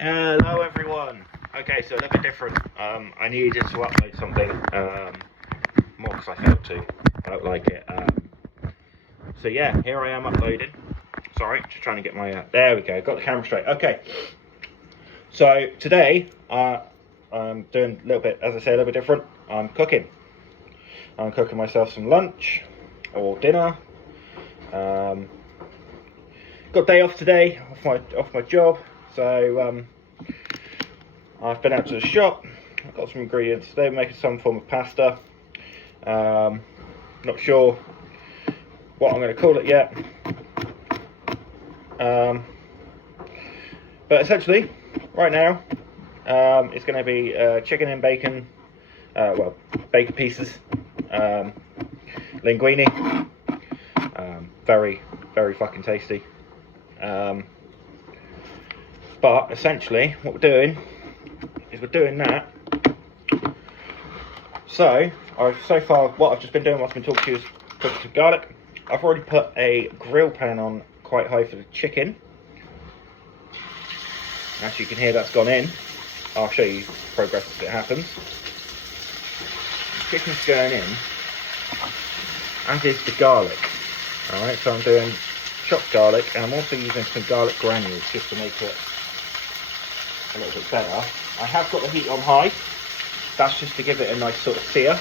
Hello everyone. Okay, so a little bit different. I needed to upload something more because I felt to. I don't like it. So yeah, here I am uploading. Sorry, just trying to get my. There we go. Got the camera straight. Okay. So today I'm doing a little bit, as I say, a little bit different. I'm cooking. I'm cooking myself some lunch or dinner. Got day off today off my job. So I've been out to the shop. I've got some ingredients today. I'm making some form of pasta. Not sure what I'm going to call it yet. But essentially, right now, it's going to be chicken and bacon. Bacon pieces, linguine. Very, very fucking tasty. But essentially, what we're doing is we're doing that. So far, what I've just been doing, whilst I've been talking to you, is cooking some garlic. I've already put a grill pan on quite high for the chicken. As you can hear, that's gone in. I'll show you progress as it happens. The chicken's going in, as is the garlic. Alright, so I'm doing chopped garlic, and I'm also using some garlic granules just to make it a little bit better. I have got the heat on high. That's just to give it a nice sort of sear.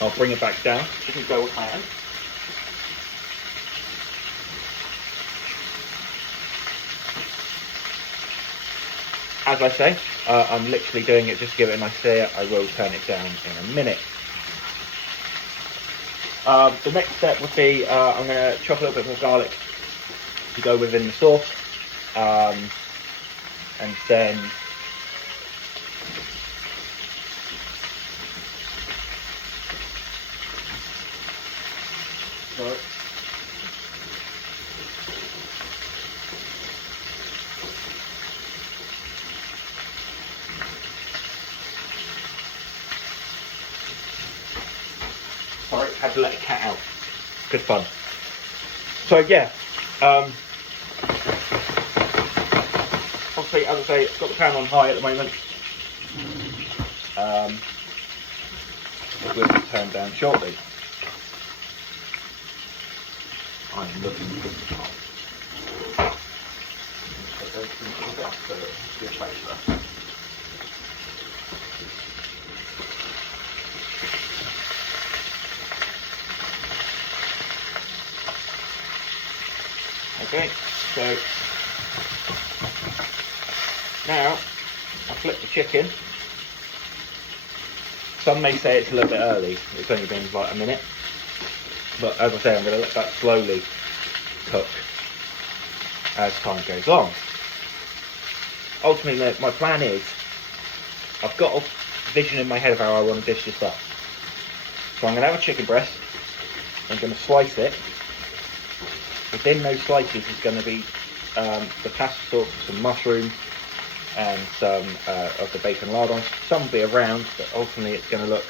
I'll bring it back down. You can go with hand. As I say, I'm literally doing it just to give it a nice sear. I will turn it down in a minute. The next step would be I'm going to chop a little bit more garlic to go within the sauce, and then sorry, had to let a cat out. Good fun. So yeah, obviously, as I say, it's got the pan on high at the moment. It will be turned down shortly. I'm looking for the top. Okay, so now I flip the chicken. Some may say it's a little bit early, it's only been like a minute, but as I say, I'm going to let that slowly cook as time goes on. Ultimately, my plan is, I've got a vision in my head of how I want to dish this up. So I'm going to have a chicken breast, I'm going to slice it. Within those slices is going to be the pasta sauce, some mushroom, and some of the bacon lardons. Some will be around, but ultimately it's going to look,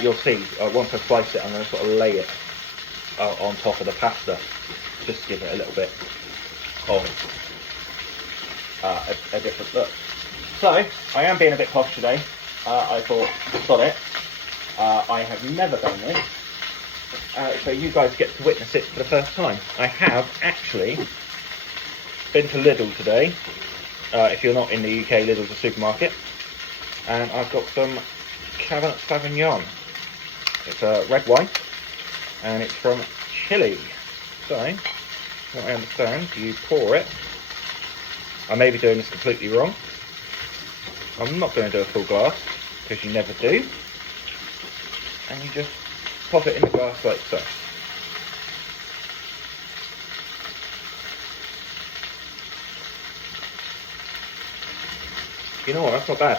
you'll see, once I slice it, I'm going to sort of lay it on top of the pasta, just to give it a little bit of a different look. So, I am being a bit posh today. I thought, got it. I have never done this. So you guys get to witness it for the first time. I have actually been to Lidl today. If you're not in the UK, Lidl's a supermarket. And I've got some Cabernet Sauvignon. It's a red wine, and it's from Chile. So, what I understand, you pour it. I may be doing this completely wrong. I'm not going to do a full glass, because you never do. And you just pop it in the glass like so. You know what, that's not bad.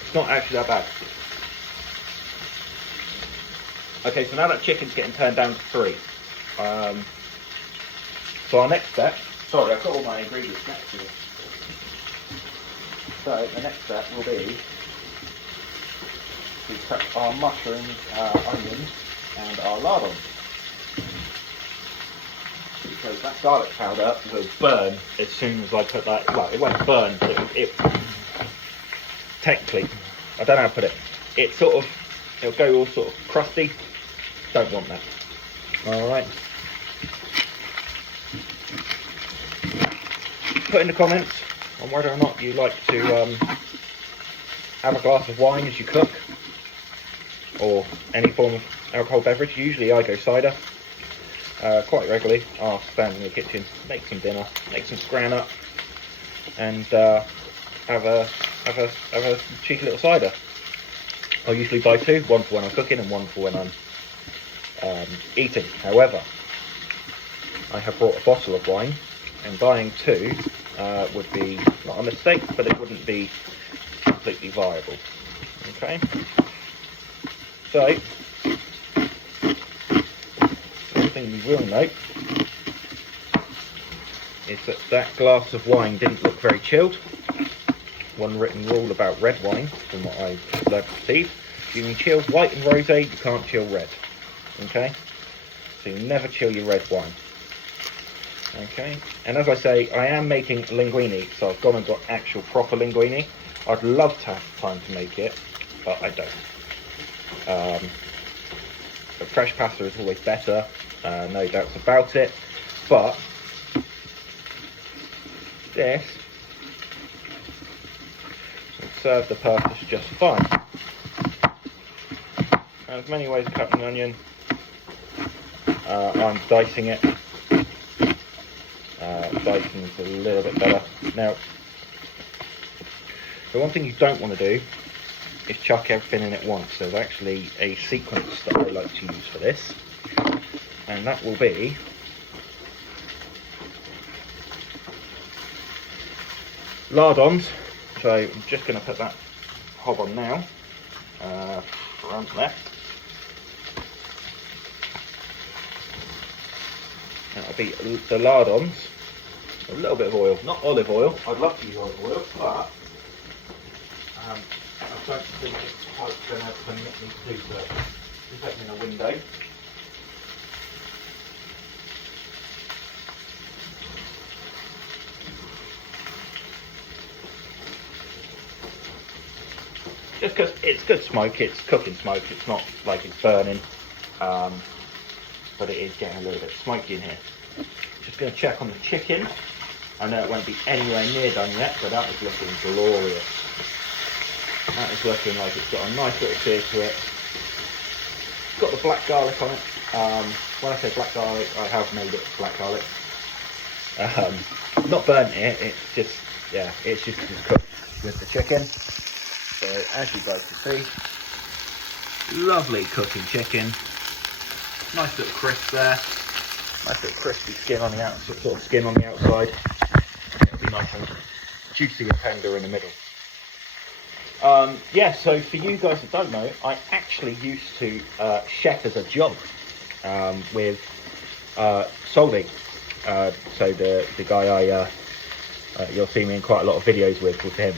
It's not actually that bad. Okay, so now that chicken's getting turned down to 3. So our next step, sorry, I've got all my ingredients next to me. So the next step will be to prep our mushrooms, onions, and our lardons. because that garlic powder will burn as soon as I put that. Well, it won't burn, but it technically, I don't know how to put it. It'll go all sort of crusty. Don't want that. All right. Put in the comments on whether or not you like to have a glass of wine as you cook, or any form of alcohol beverage. Usually I go cider. Quite regularly I'll stand in the kitchen, make some dinner, make some scran up, and have a cheeky little cider. I'll usually buy two, one for when I'm cooking and one for when I'm eating. However, I have bought a bottle of wine, and buying two would be not a mistake, but it wouldn't be completely viable. Okay, so one thing you will note is that that glass of wine didn't look very chilled. One written rule about red wine, from what I've learned to see, you can chill white and rosé, you can't chill red. Okay, so you never chill your red wine. Okay, and as I say, I am making linguine, so I've gone and got actual proper linguine. I'd love to have time to make it, but I don't. But fresh pasta is always better, no doubts about it, but this will serve the purpose just fine. There's many ways of cutting an onion. I'm dicing it. Dicing is a little bit better. Now, the one thing you don't want to do is chuck everything in at once. There's actually a sequence that I like to use for this, and that will be lardons. So I'm just going to put that hob on now. Around left. That'll be the lardons. A little bit of oil, not olive oil. I'd love to use olive oil, but I don't think it's quite going to permit me to do so. Just opening a window. Just because it's good smoke, it's cooking smoke, it's not like it's burning, but it is getting a little bit smoky in here. Just going to check on the chicken. I know it won't be anywhere near done yet, but that is looking glorious. That is looking like it's got a nice little sear to it. It's got the black garlic on it. When I say black garlic, I have made it black garlic. Not burnt it, it's just, yeah, it's just cooked with the chicken. So as you guys can see, lovely cooking chicken. Nice little crisp there. Nice little crispy skin on the outside, sort of skin on the outside. It'll be nice and juicy and tender in the middle. Yeah, so for you guys that don't know, I actually used to chef as a job with Solly. So the guy you'll see me in quite a lot of videos with him.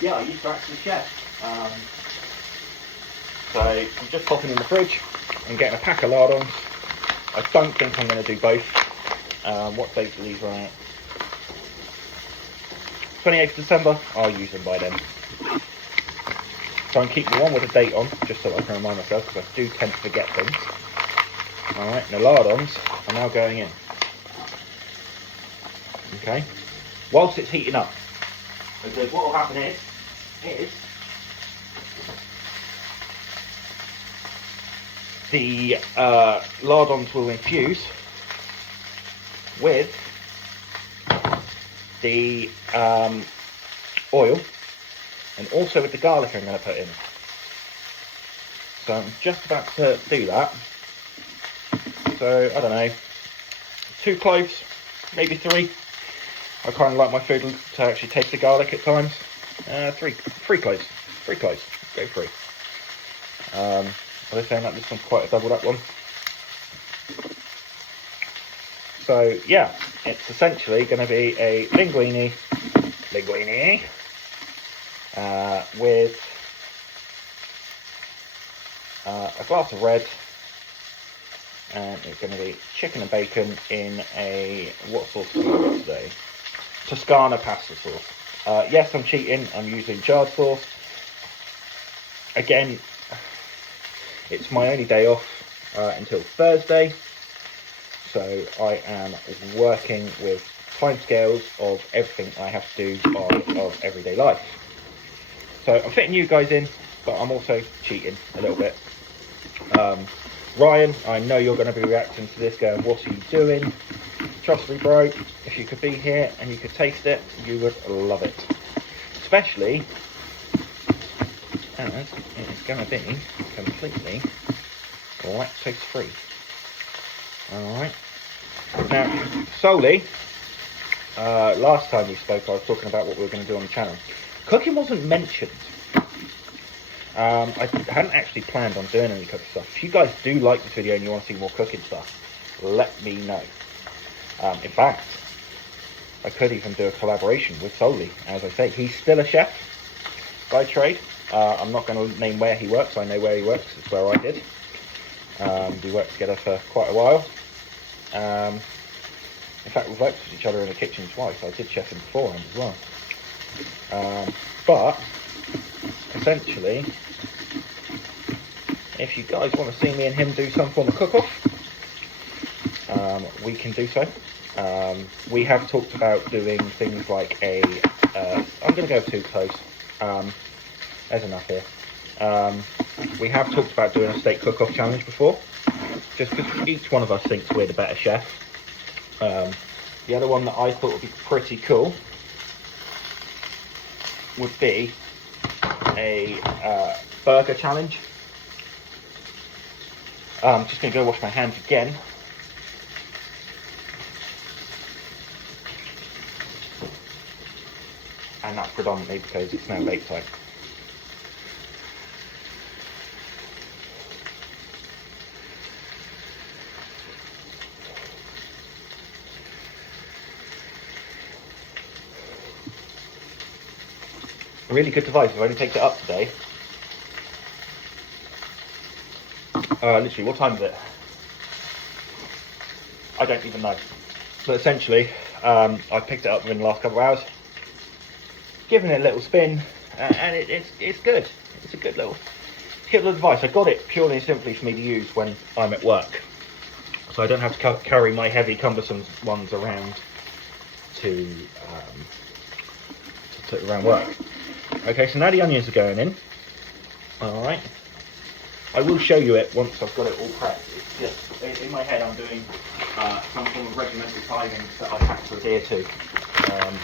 Yeah, I used to actually chef. So I'm just popping in the fridge and getting a pack of lardons. I don't think I'm going to do both. What date do these run out? 28th December. I'll use them by then. So I'm keeping the one with a date on, just so I can remind myself, because I do tend to forget things. Alright, the lardons are now going in. Okay. Whilst it's heating up. Because what will happen is the lardons will infuse with the oil, and also with the garlic I'm going to put in. So I'm just about to do that. So I don't know, 2 cloves, maybe 3. I kind of like my food to actually taste the garlic at times. 3 cloves. 3 cloves. Go 3. Are they saying that this one's quite a doubled up one? So yeah, it's essentially going to be a linguine with a glass of red And it's going to be chicken and bacon in a, what sauce do I use today? Toscana pasta sauce. Yes, I'm cheating. I'm using jarred sauce. Again, it's my only day off until Thursday. So I am working with timescales of everything I have to do of everyday life. So I'm fitting you guys in, but I'm also cheating a little bit. Ryan, I know you're going to be reacting to this going, what are you doing? Trust me, bro, if you could be here and you could taste it, you would love it. Especially as it is going to be completely lactose free. Alright. Now, solely, last time we spoke, I was talking about what we were going to do on the channel. Cooking wasn't mentioned. I hadn't actually planned on doing any cooking stuff. If you guys do like this video and you want to see more cooking stuff, let me know. In fact, I could even do a collaboration with Solly. As I say, he's still a chef by trade. I'm not going to name where he works. I know where he works. It's where I did. We worked together for quite a while. In fact, we've worked with each other in the kitchen twice. I did chef him beforehand as well. But essentially, if you guys want to see me and him do some form of cook-off, we can do so. We have talked about doing things like a, I'm going to go too close, there's enough here. We have talked about doing a steak cook-off challenge before, just because each one of us thinks we're the better chef. The other one that I thought would be pretty cool would be a burger challenge. I'm just going to go wash my hands again. And that's predominantly because it's now vape time. Really good device. I've only picked it up today. Literally, what time is it? I don't even know. But essentially, I picked it up within the last couple of hours, given it a little spin, and it's good. It's a good little device. I got it purely and simply for me to use when I'm at work, so I don't have to carry my heavy, cumbersome ones around to around work. Okay, so now the onions are going in. All right. I will show you it once I've got it all prepped. It's just, in my head I'm doing some form of regimental timings that I have to adhere to.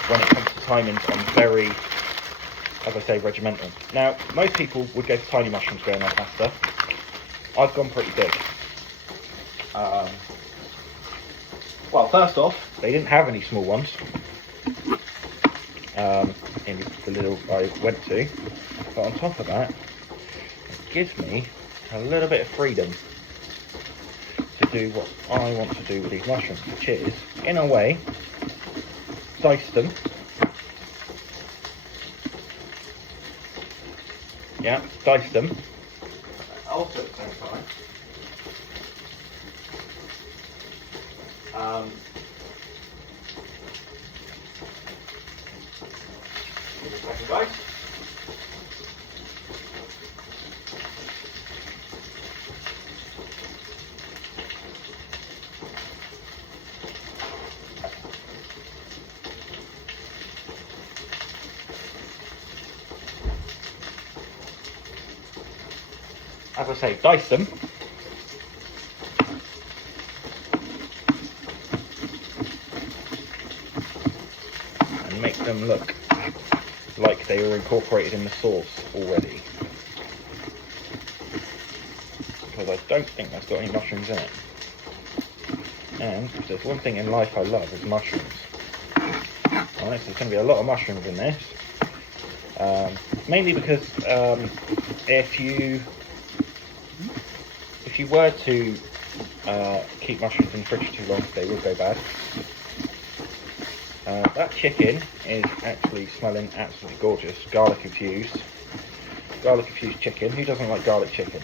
When it comes to timings, I'm very, as I say, regimental. Now, most people would go for tiny mushrooms growing their pasta. I've gone pretty big. Well, first off, they didn't have any small ones in the little I went to. But on top of that, it gives me a little bit of freedom to do what I want to do with these mushrooms, which is, in a way, dice them. Yeah, dice them. Also at the same time, give me a second, guys. As I say, dice them. And make them look like they were incorporated in the sauce already. Because I don't think that's got any mushrooms in it. And if there's one thing in life I love, is mushrooms. Alright, so there's going to be a lot of mushrooms in this. Mainly because if you were to keep mushrooms in the fridge too long, they will go bad. That chicken is actually smelling absolutely gorgeous. Garlic infused chicken. Who doesn't like garlic chicken?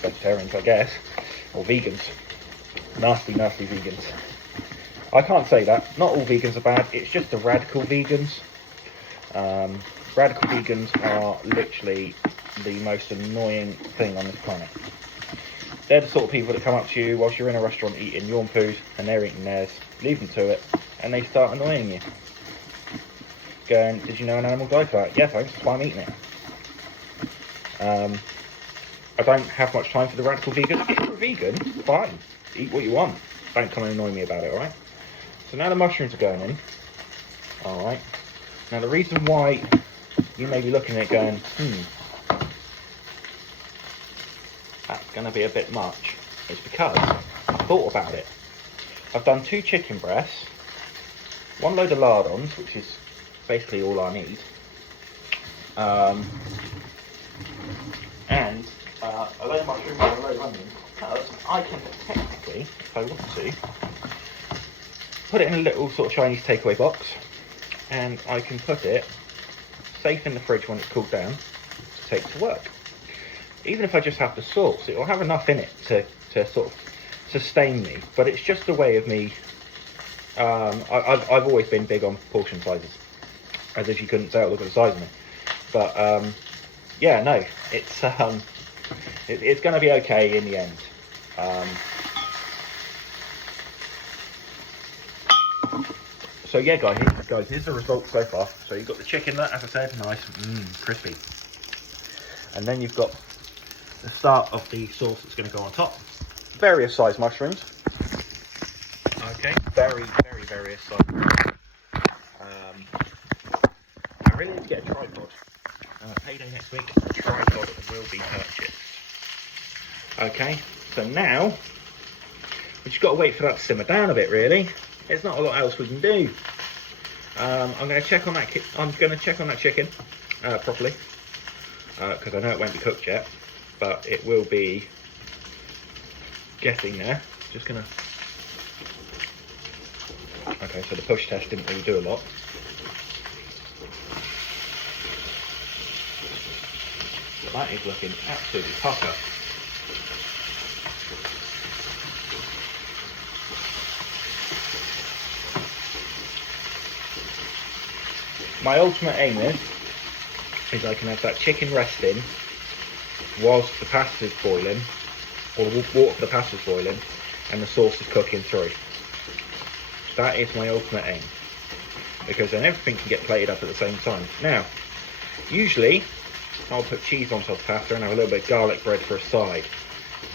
Vegetarians, I guess. or vegans. Nasty, nasty vegans. I can't say that. Not all vegans are bad. It's just the radical vegans. Radical vegans are literally the most annoying thing on this planet. They're the sort of people that come up to you whilst you're in a restaurant eating your own food and they're eating theirs, leave them to it, and they start annoying you. Going, did you know an animal died for that? Yeah, thanks, that's why I'm eating it. I don't have much time for the radical vegan. If you're a vegan, fine. Eat what you want. Don't come and annoy me about it, alright? So now the mushrooms are going in. Alright. Now the reason why you may be looking at it going, that's going to be a bit much, is because I've thought about it. I've done 2 chicken breasts, 1 load of lardons, which is basically all I need, and a load of mushrooms and a load of onions, because I can technically, if I want to, put it in a little sort of Chinese takeaway box, and I can put it safe in the fridge when it's cooled down to take to work. Even if I just have the sauce, it will have enough in it to sort of sustain me. But it's just a way of me. I've always been big on portion sizes, as if you couldn't tell, look at the size of me. But yeah, no, it's going to be okay in the end. So yeah, guys, here's the results so far. So you've got the chicken that, as I said, nice, crispy, and then you've got the start of the sauce that's going to go on top. Various size mushrooms. Okay, very, very various size mushrooms. I really need to get a tripod. Payday next week, a tripod will be purchased. Okay, so now we just got to wait for that to simmer down a bit. Really, there's not a lot else we can do. I'm going to check on that. I'm going to check on that chicken properly because I know it won't be cooked yet. But it will be getting there. Just gonna. Okay, so the push test didn't really do a lot. But that is looking absolutely pucker. My ultimate aim is I can have that chicken resting whilst the pasta's boiling, or the water for the pasta's boiling, and the sauce is cooking through. That is my ultimate aim, because then everything can get plated up at the same time. Now, usually, I'll put cheese on top of pasta and have a little bit of garlic bread for a side.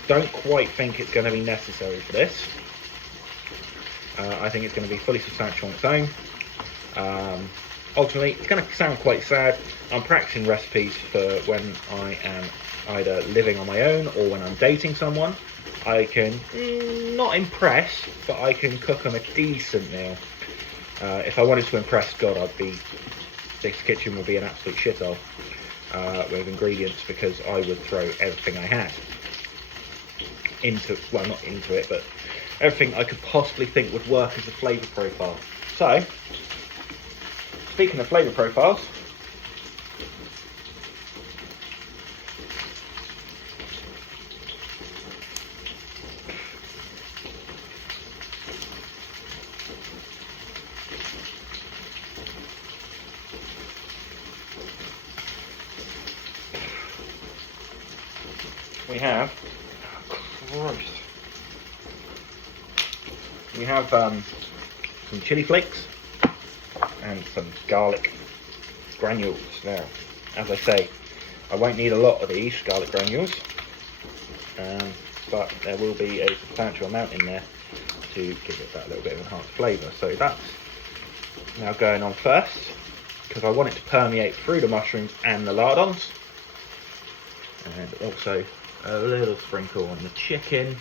Don't quite think it's going to be necessary for this. I think it's going to be fully substantial on its own. Ultimately, it's going to sound quite sad. I'm practicing recipes for when I am either living on my own or when I'm dating someone. I can not impress, but I can cook them a decent meal. If I wanted to impress, God, this kitchen would be an absolute shithole with ingredients, because I would throw everything I had into, well, not into it, but everything I could possibly think would work as a flavour profile. So, speaking of flavour profiles, we have, we have some chili flakes and some garlic granules. Now, as I say, I won't need a lot of these garlic granules, but there will be a substantial amount in there to give it that little bit of enhanced flavour. So that's now going on first, because I want it to permeate through the mushrooms and the lardons, and also a little sprinkle on the chicken,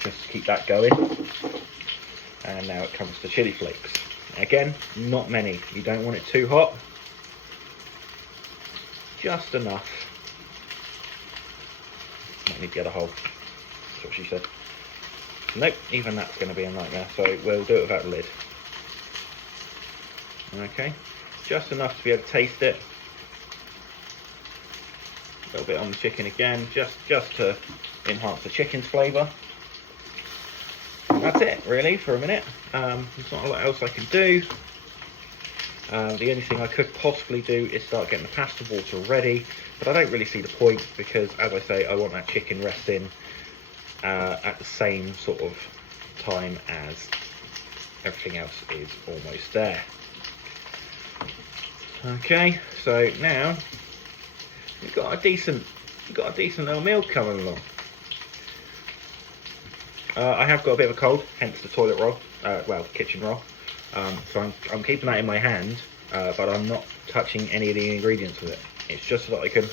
just to keep that going. And now it comes to chili flakes. Again, not many. You don't want it too hot, just enough. Might need to get a hole, that's what she said. Nope, even that's going to be a nightmare, so we'll do it without the lid. Okay, just enough to be able to taste it. A little bit on the chicken again, just to enhance the chicken's flavour. That's it, really, for a minute. There's not a lot else I can do. The only thing I could possibly do is start getting the pasta water ready, but I don't really see the point because, as I say, I want that chicken resting at the same sort of time as everything else is almost there. Okay, so now we've got a decent little meal coming along. I have got a bit of a cold, hence the toilet roll, well, kitchen roll. So I'm keeping that in my hand, but I'm not touching any of the ingredients with it. It's just so that I can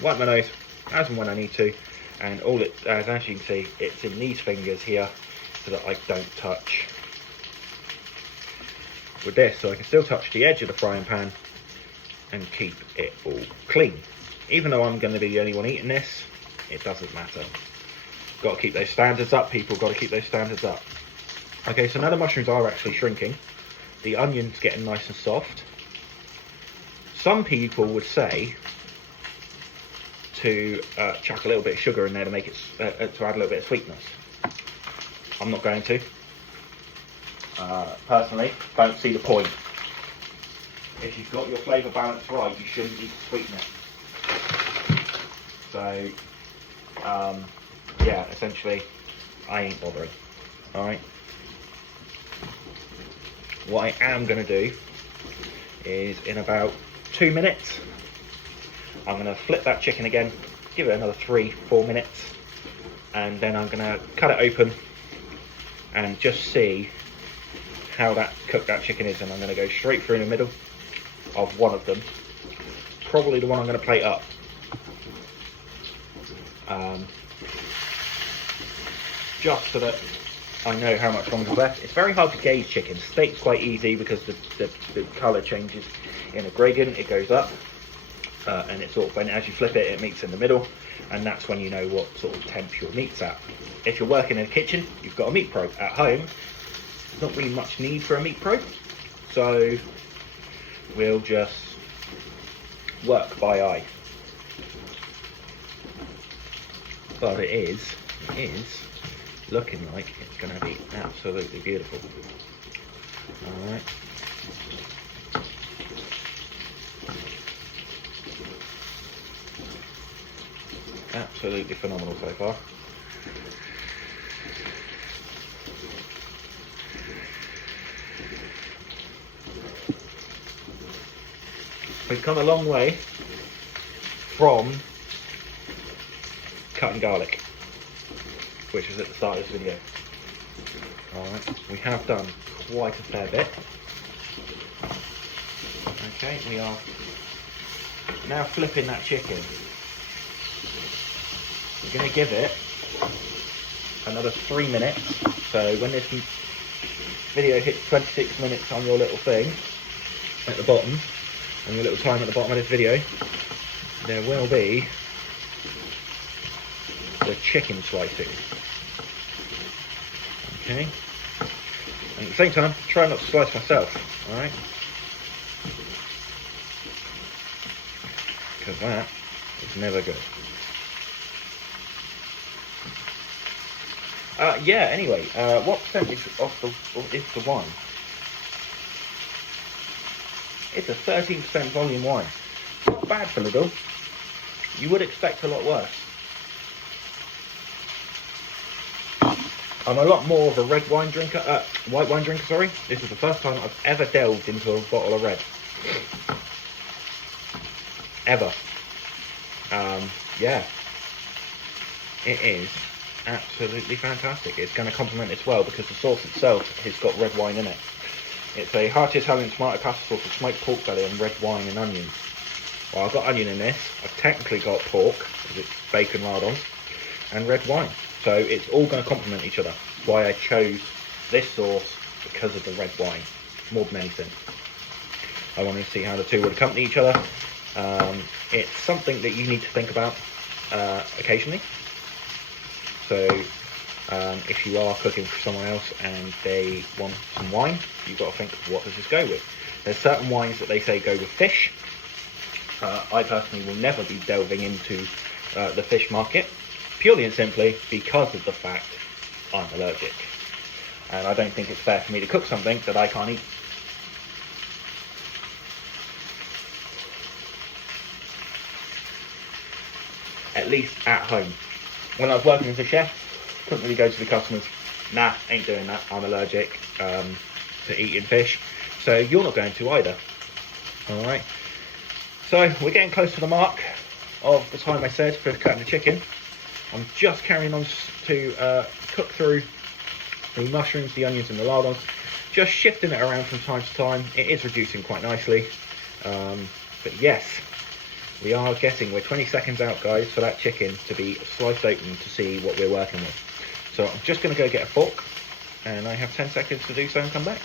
wipe my nose as and when I need to, and all it, as you can see, it's in these fingers here, so that I don't touch with this, so I can still touch the edge of the frying pan and keep it all clean. Even though I'm going to be the only one eating this, it doesn't matter. Got to keep those standards up, people. Got to keep those standards up. Okay, so now the mushrooms are actually shrinking. The onion's getting nice and soft. Some people would say to chuck a little bit of sugar in there to make it to add a little bit of sweetness. I'm not going to. Personally, don't see the point. If you've got your flavour balance right, you shouldn't need to sweeten it. So, yeah, essentially, I ain't bothering. Alright. What I am going to do is, in about 2 minutes, I'm going to flip that chicken again, give it another 3-4 minutes, and then I'm going to cut it open and just see how cooked that chicken is. And I'm going to go straight through in the middle of one of them, probably the one I'm going to plate up. Just so that I know how much longer is left. It's very hard to gauge chicken. Steak's quite easy because the colour changes in a gradient. It goes up, and it's sort of, when as you flip it, it meets in the middle, and that's when you know what sort of temp your meat's at. If you're working in a kitchen, you've got a meat probe. At home, there's not really much need for a meat probe, so we'll just work by eye. But it is looking like it's going to be absolutely beautiful. Alright. Absolutely phenomenal so far. We've come a long way from cutting garlic, which was at the start of this video. Alright, we have done quite a fair bit. Okay, we are now flipping that chicken. We're going to give it another 3 minutes. So when this video hits 26 minutes on your little thing at the bottom, and your little time at the bottom of this video, there will be the chicken slicing. Okay, and at the same time, try not to slice myself, alright? Because that is never good. Yeah, anyway, what percentage is the wine? It's a 13% volume wine. Not bad for Lidl. You would expect a lot worse. I'm a lot more of a white wine drinker, sorry. This is the first time I've ever delved into a bottle of red. Ever. Yeah. It is absolutely fantastic. It's going to complement this well because the sauce itself has got red wine in it. It's a hearty Italian tomato pasta sauce with smoked pork belly and red wine and onions. Well, I've got onion in this. I've technically got pork because it's bacon lardons and red wine. So it's all going to complement each other. That's why I chose this sauce, because of the red wine, more than anything. I wanted to see how the two would accompany each other. It's something that you need to think about occasionally. So if you are cooking for someone else and they want some wine, you've got to think, what does this go with? There's certain wines that they say go with fish, I personally will never be delving into the fish market, purely and simply because of the fact I'm allergic. And I don't think it's fair for me to cook something that I can't eat. At least at home. When I was working as a chef, couldn't really go to the customers, nah, ain't doing that, I'm allergic to eating fish. So you're not going to either. Alright. So we're getting close to the mark of the time I said for cutting the chicken. I'm just carrying on to cook through the mushrooms, the onions and the lardons. Just shifting it around from time to time. It is reducing quite nicely. But yes, we're 20 seconds out, guys, for that chicken to be sliced open to see what we're working with. So I'm just going to go get a fork, and I have 10 seconds to do so and come back.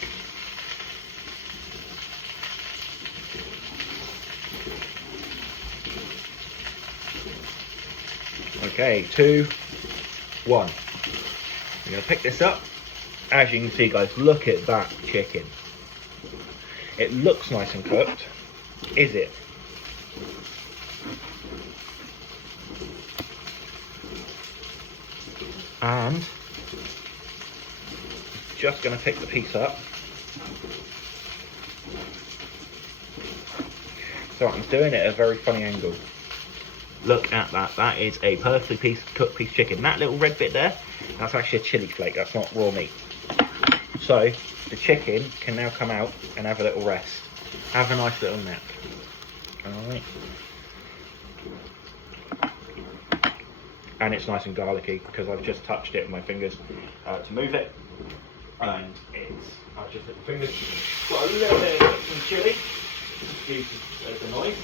Okay, 2, 1. I'm going to pick this up. As you can see, guys, look at that chicken. It looks nice and cooked. Is it? And just going to pick the piece up. So I'm doing it at a very funny angle. Look at that. That is a perfectly cooked piece of chicken. That little red bit there, that's actually a chili flake. That's not raw meat. So the chicken can now come out and have a little rest. Have a nice little nap. Alright. And it's nice and garlicky because I've just touched it with my fingers to move it. And I've just hit my fingers. Got a little bit of some chili. Excuse the noise.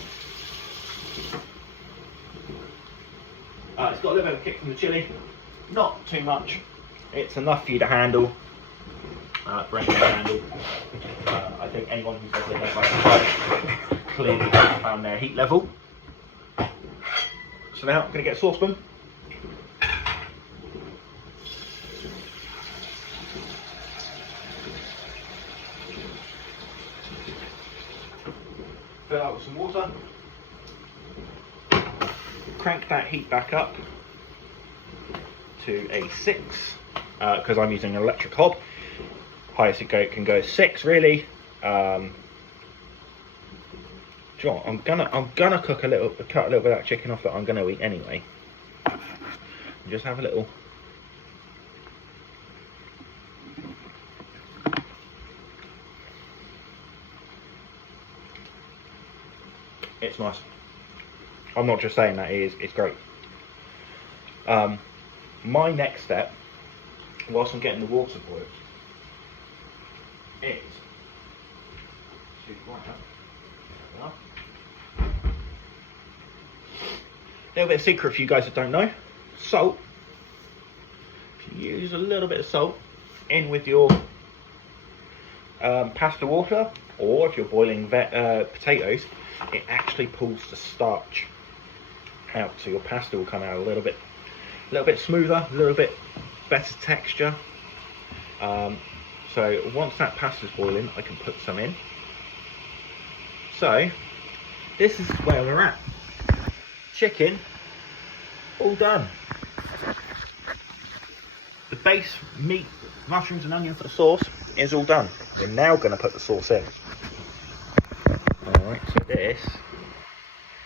It's got a little bit of a kick from the chili. Not too much. It's enough for you to handle. For anyone to handle. I think anyone who says they don't like the clearly hasn't found their heat level. So now I'm going to get a saucepan. Fill out with some water. Crank that heat back up to a 6 because I'm using an electric hob. Highest it can go is 6 really. Do you know what? I'm gonna cut a little bit of that chicken off that I'm gonna eat anyway. And just have a little. It's nice. I'm not just saying that, it's great. My next step, whilst I'm getting the water boiled, is a little bit of secret for you guys that don't know. Salt. If you use a little bit of salt in with your pasta water, or if you're boiling potatoes, it actually pulls the starch out, so your pasta will come out a little bit smoother, a little bit better texture. So once that pasta's boiling, I can put some in. So this is where we're at. Chicken, all done. The base meat, mushrooms and onion for the sauce is all done. We're now going to put the sauce in. Alright, so this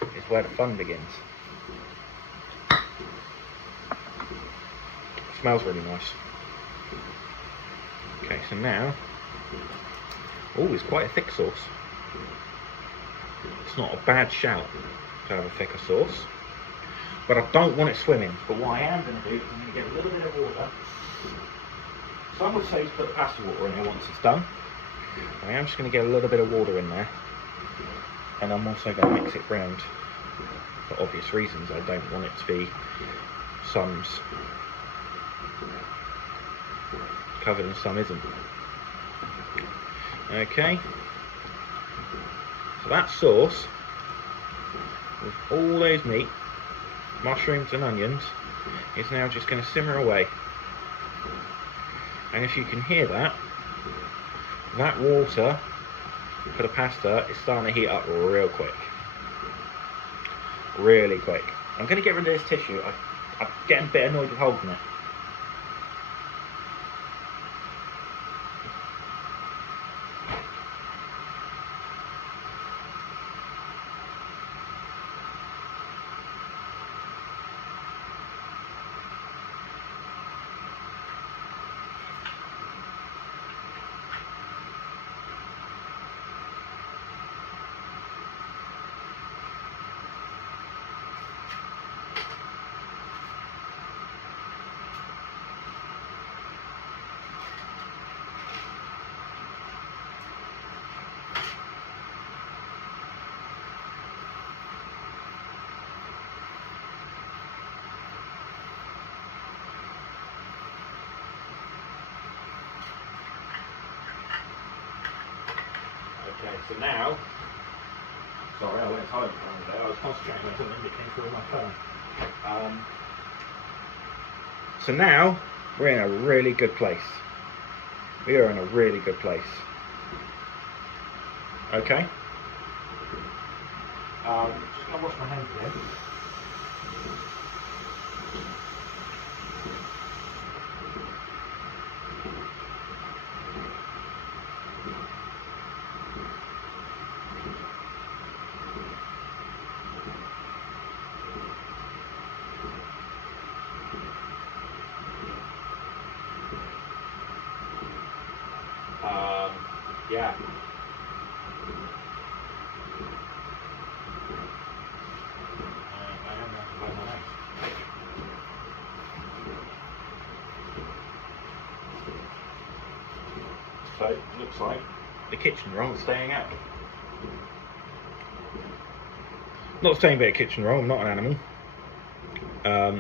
is where the fun begins. It smells really nice. Okay, so now, oh, it's quite a thick sauce. It's not a bad shout to have a thicker sauce, but I don't want it swimming. But what I am going to do is I'm going to get a little bit of water. Some would say to put the pasta water in there once it's done. I am just going to get a little bit of water in there, and I'm also going to mix it round for obvious reasons. I don't want it to be some's covered and some isn't. Okay, so that sauce with all those meat, mushrooms and onions is now just going to simmer away. And if you can hear that, that water for the pasta is starting to heat up real quick. really quick. I'm going to get rid of this tissue. I'm getting a bit annoyed with holding it. Okay, so now, sorry, I went silent for a moment there. I was concentrating on something that came through my phone. So now we're in a really good place. We are in a really good place. Okay. Just gonna wash my hands again. Yeah. I am going to blow my nose. So it looks like the kitchen roll is staying out. Not saying about a kitchen roll, I'm not an animal.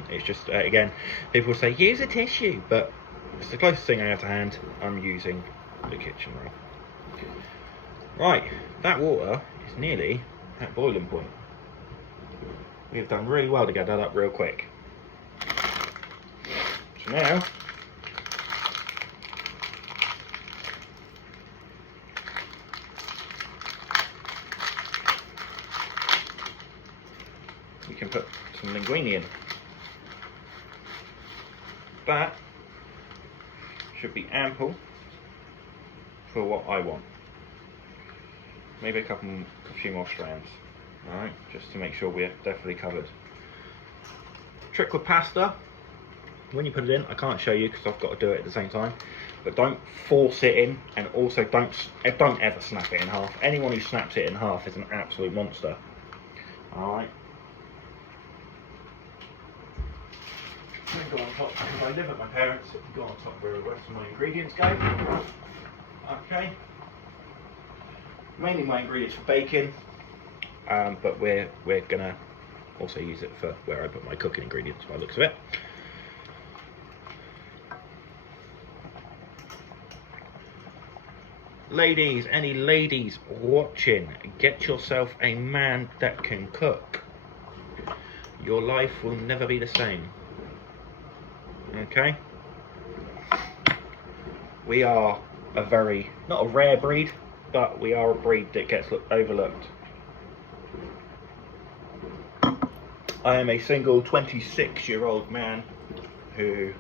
It's just, again, people say use a tissue, but it's the closest thing I have to hand. I'm using the kitchen roll. Right, that water is nearly at boiling point. We have done really well to get that up real quick. So now, we can put some linguine in. That should be ample for what I want. Maybe a few more strands. Alright, just to make sure we're definitely covered. Trick with pasta, when you put it in, I can't show you because I've got to do it at the same time, but don't force it in, and also don't ever snap it in half. Anyone who snaps it in half is an absolute monster. Alright. Go on top, because I live at my parents', go on top where the rest of my ingredients go. Okay. Mainly my ingredients for baking, but we're gonna also use it for where I put my cooking ingredients by the looks of it. Ladies, any ladies watching, get yourself a man that can cook. Your life will never be the same. Okay? We are a very, not a rare breed, but we are a breed that gets overlooked. I am a single 26-year-old man who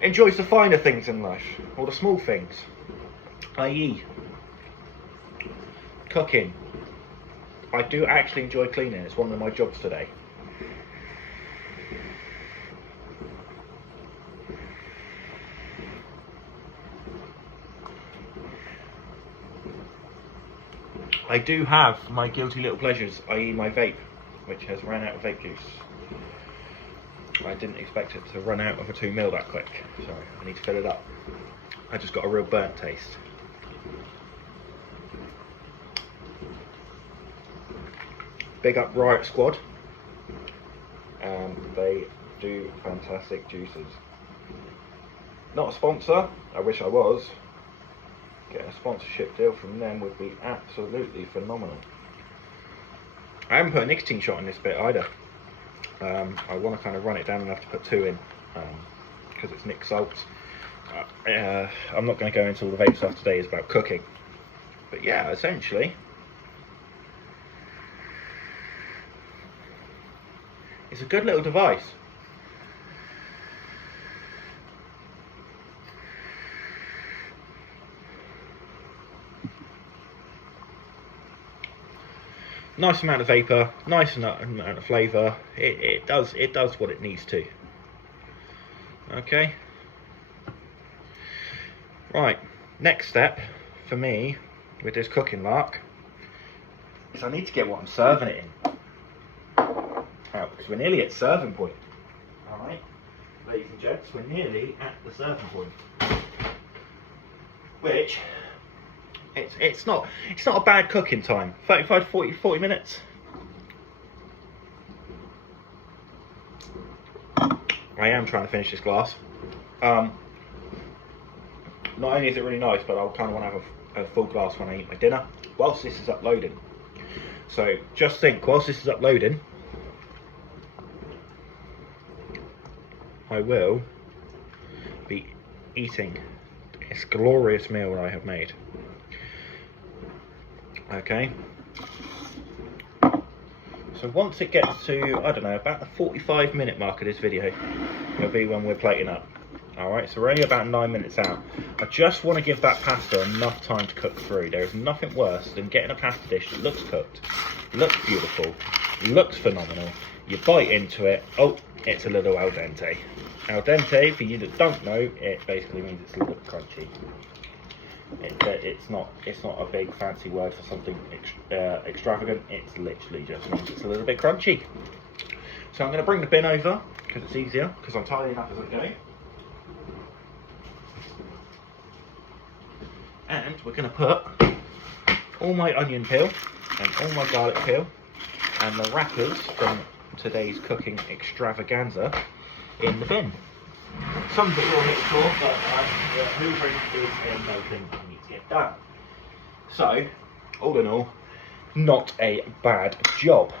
enjoys the finer things in life, or the small things, i.e. cooking. I do actually enjoy cleaning, it's one of my jobs today. I do have my guilty little pleasures, i.e. my vape, which has ran out of vape juice. I didn't expect it to run out of a 2ml that quick. Sorry, I need to fill it up. I just got a real burnt taste. Big up Riot Squad. They do fantastic juices. Not a sponsor, I wish I was. Getting a sponsorship deal from them would be absolutely phenomenal. I haven't put a nicotine shot in this bit either. I want to kind of run it down enough to put 2 in, because it's nic salts. I'm not going to go into all the vape stuff today, it's about cooking. But yeah, essentially, It's a good little device. Nice amount of vapour, nice amount of flavour. It does what it needs to. Okay. Right. Next step for me with this cooking lark is I need to get what I'm serving it in. Now, because we're nearly at serving point. All right, ladies and gents, we're nearly at the serving point. Which it's not a bad cooking time. 35 to 40 minutes. I am trying to finish this glass. Not only is it really nice, but I'll kind of want to have a full glass when I eat my dinner whilst this is uploading. So just think, whilst this is uploading, I will be eating this glorious meal that I have made. Okay. So once it gets to, I don't know, about the 45-minute mark of this video, it'll be when we're plating up. Alright, so we're only about 9 minutes out. I just want to give that pasta enough time to cook through. There is nothing worse than getting a pasta dish that looks cooked, looks beautiful, looks phenomenal. You bite into it, oh, it's a little al dente. Al dente, for you that don't know, it basically means it's a little bit crunchy. It's not a big fancy word for something extravagant. It's literally just means it's a little bit crunchy. So I'm going to bring the bin over because it's easier, because I'm tidying up as I go. And we're going to put all my onion peel and all my garlic peel and the wrappers from today's cooking extravaganza in the bin. Some of it will mix off, but the hoovering is another thing I need to get done. So, all in all, not a bad job.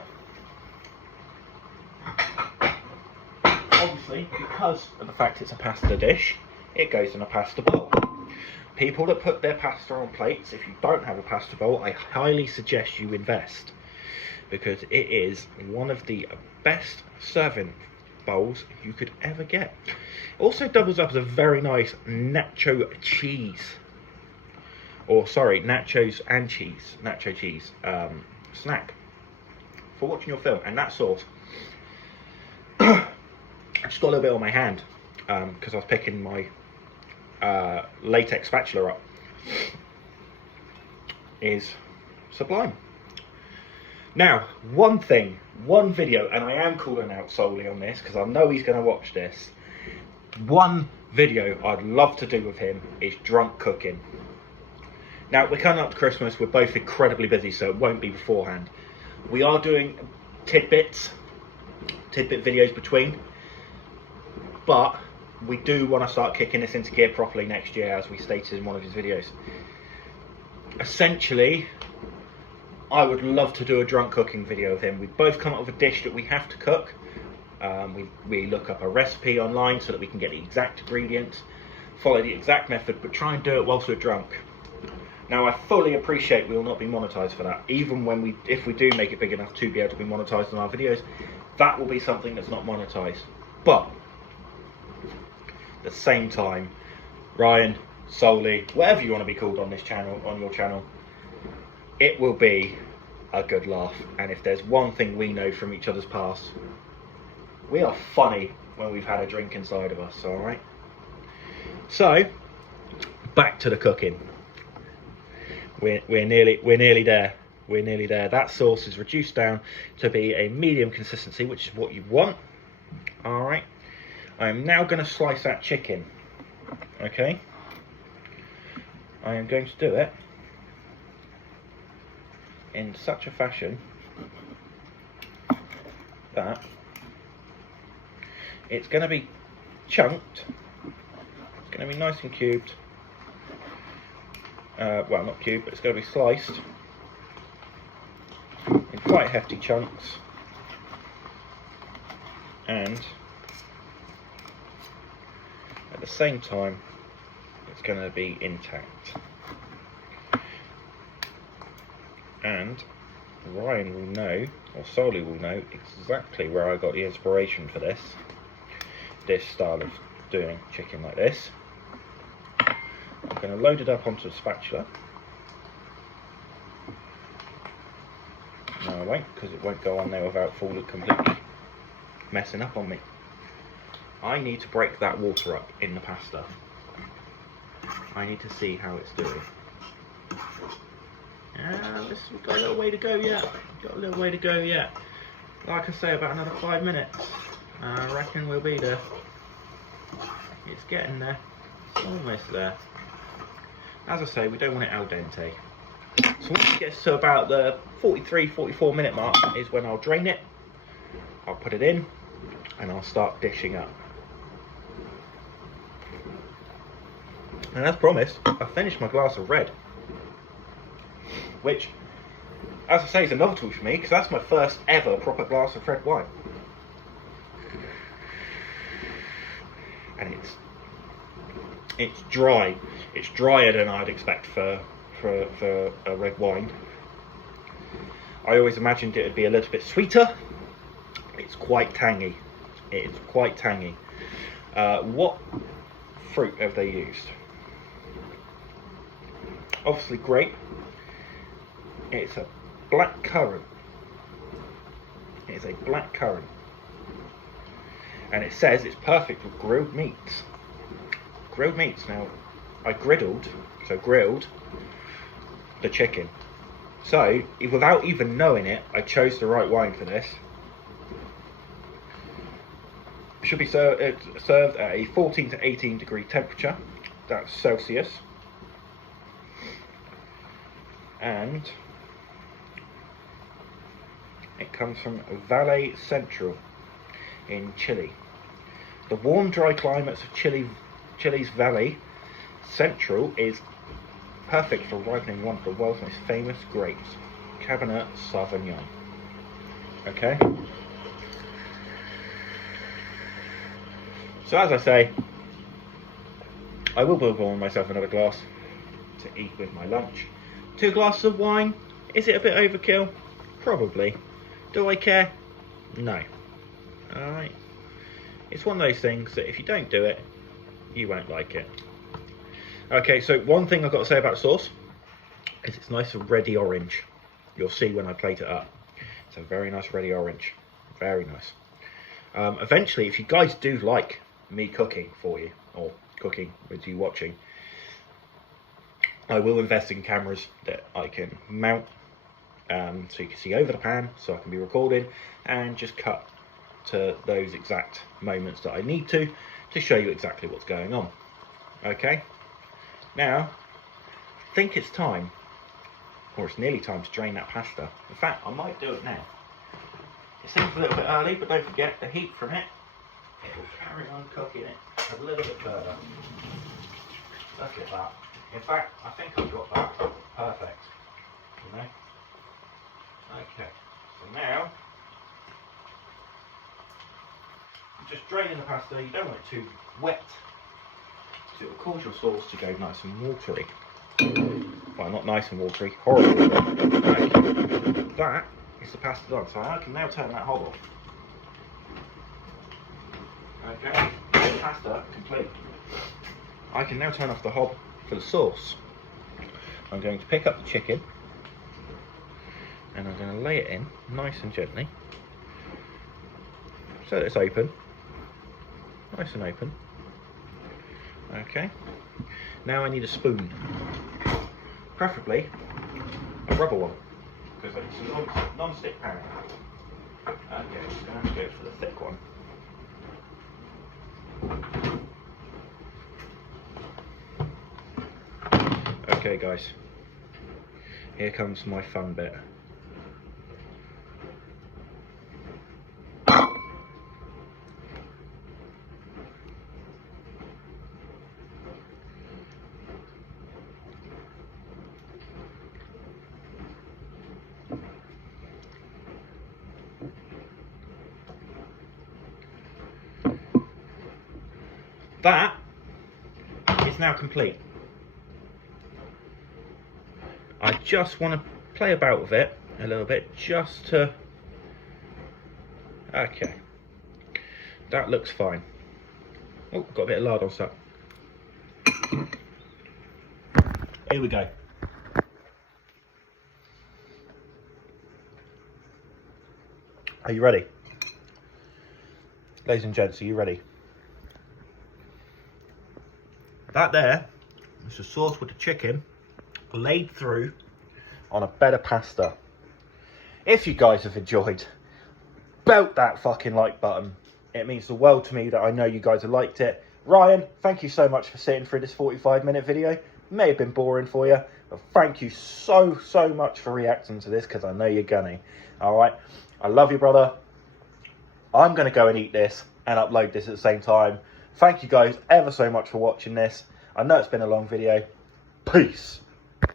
Obviously, because of the fact it's a pasta dish, it goes in a pasta bowl. People that put their pasta on plates, if you don't have a pasta bowl, I highly suggest you invest, because it is one of the best serving bowls you could ever get. It also doubles up as a very nice nacho cheese, or sorry, nachos and cheese, nacho cheese snack for watching your film. And that sauce, I just got a little bit on my hand because I was picking my latex spatula up, is sublime. Now, one video, and I am calling out solely on this because I know he's going to watch this. One video I'd love to do with him is drunk cooking. Now, we're coming up to Christmas, we're both incredibly busy, so it won't be beforehand. We are doing tidbit videos between, but we do want to start kicking this into gear properly next year, as we stated in one of his videos. Essentially, I would love to do a drunk cooking video with him. We both come up with a dish that we have to cook. We look up a recipe online so that we can get the exact ingredients, follow the exact method, but try and do it whilst we're drunk. Now, I fully appreciate we will not be monetized for that. Even if we do make it big enough to be able to be monetized on our videos, that will be something that's not monetized. But at the same time, Ryan, Solly, whatever you want to be called on this channel, on your channel, it will be a good laugh. And if there's one thing we know from each other's past, we are funny when we've had a drink inside of us. All right. So back to the cooking. We're nearly there. We're nearly there. That sauce is reduced down to be a medium consistency, which is what you want. All right. I am now going to slice that chicken. Okay. I am going to do it in such a fashion that it's going to be chunked. It's going to be nice and cubed. Well, not cubed, but it's going to be sliced in quite hefty chunks, and at the same time it's going to be intact. And Ryan will know, or Solly will know, exactly where I got the inspiration for this style of doing chicken like this. I'm going to load it up onto a spatula. No, I won't, because it won't go on there without completely messing up on me. I need to break that water up in the pasta. I need to see how it's doing. We've got a little way to go yet. Like I say, about another 5 minutes. I reckon we'll be there. It's getting there. It's almost there. As I say, we don't want it al dente. So once it gets to about the 43-44 minute mark is when I'll drain it. I'll put it in and I'll start dishing up. And as promised, I finished my glass of red. Which, as I say, is a novelty for me because that's my first ever proper glass of red wine. And it's dry. It's drier than I'd expect for a red wine. I always imagined it would be a little bit sweeter. It's quite tangy. What fruit have they used? Obviously grape. It's a black currant. It's a black currant. And it says it's perfect for grilled meats. Grilled meats. Now, I grilled the chicken. So, without even knowing it, I chose the right wine for this. It should be served at a 14 to 18 degree temperature. That's Celsius. And it comes from Valle Central in Chile. The warm, dry climates of Chile's Valle Central is perfect for ripening one of the world's most famous grapes, Cabernet Sauvignon. Okay? So as I say, I will pour myself another glass to eat with my lunch. 2 glasses of wine, is it a bit overkill? Probably. Do I care? No. Alright. It's one of those things that if you don't do it, you won't like it. Okay, so one thing I've got to say about the sauce is it's nice and reddy orange. You'll see when I plate it up. It's a very nice reddy orange. Very nice. Eventually, if you guys do like me cooking for you, or cooking with you watching, I will invest in cameras that I can mount so you can see over the pan, so I can be recording and just cut to those exact moments that I need to show you exactly what's going on. Okay, now I think it's time, or it's nearly time to drain that pasta. In fact, I might do it now. It seems a little bit early, but don't forget the heat from it will carry on cooking it a little bit further. Look at that. In fact, I think I've got that perfect. You know? Okay, so now I'm just draining the pasta. You don't want it too wet, so it will cause your sauce to go nice and watery. Well, not nice and watery, horrible. Okay. That is the pasta done, so I can now turn that hob off. Okay, pasta complete. I can now turn off the hob for the sauce. I'm going to pick up the chicken and I'm going to lay it in nice and gently so that it's open, nice and open. Okay, now I need a spoon, preferably a rubber one, because it's a non-stick pan. Okay, I'm just going to have to go for the thick one. Okay guys, here comes my fun bit. That is now complete. I just want to play about with it a little bit just to... Okay. That looks fine. Oh, got a bit of lard on stuck. Here we go. Are you ready? Ladies and gents, are you ready? That there is the sauce with the chicken laid through on a bed of pasta. If you guys have enjoyed, belt that fucking like button. It means the world to me that I know you guys have liked it. Ryan, thank you so much for sitting through this 45-minute video. May have been boring for you, but thank you so much for reacting to this, because I know you're gunny. Alright, I love you, brother. I'm going to go and eat this and upload this at the same time. Thank you guys ever so much for watching this. I know it's been a long video. Peace.